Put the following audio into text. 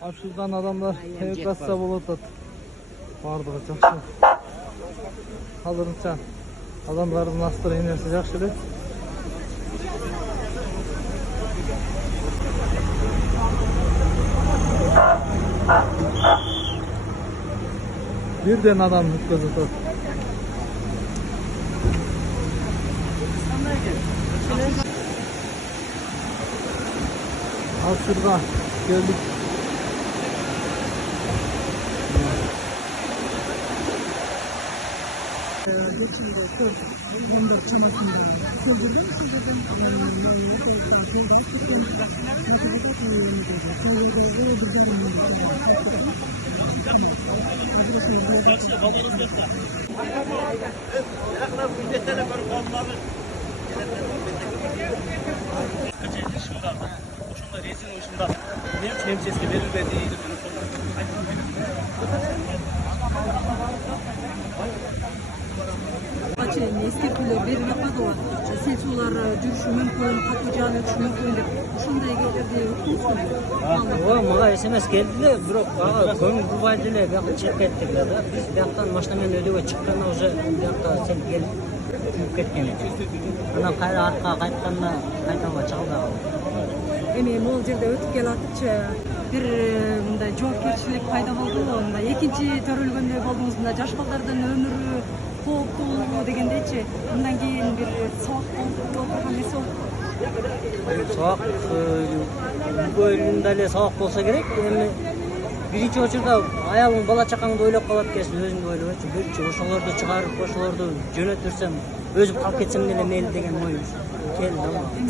Şuradan adamlar kassa болот атат. Бардыгы жакшы. Алырынча адамдардын настроениясы жакшы эле. Birden adam өткөзүп атат. Al şuradan geldik. Rezin uçunda ne temsilcisi verilmediği eskертүүлөр берилип калды. Сел суулар жүрүшү мүмкүн, катуу жаан өтүшү мүмкүн деп ушундай кездерде өткөнсүңүз. Ооба, мага СМС келди эле, бирок ага көңүл бурбай деле бияка чыгып кеттик да. Биз бияктан машина менен өйдөгө чыкканда уже биякта сел келип жүрүп кеткен экен. Анан кайра артка кайтканда кайталга чыга албай калдык. Эми могул жерде өтүп келатычы бир мындай жоопкерчилик пайда болду. Мындай экинчи төрөлгөндөй болдуңуз, мындай жаш балдардын өмүрү кооптуу дегендейчи. Мындан кийин бир сабак болуп турган нерсе болуп. Сабак үйлүндө эле сабак болсо керек. Эми биринчи учурда аялың бала чакаңды ойлоп калат экенсиң, өзүңдү ойлобойчу. Биринчи ошолорду чыгарып, ошолорду жөнөтүрсөм, өзүм калып кетсем деле мейли деген ой келди.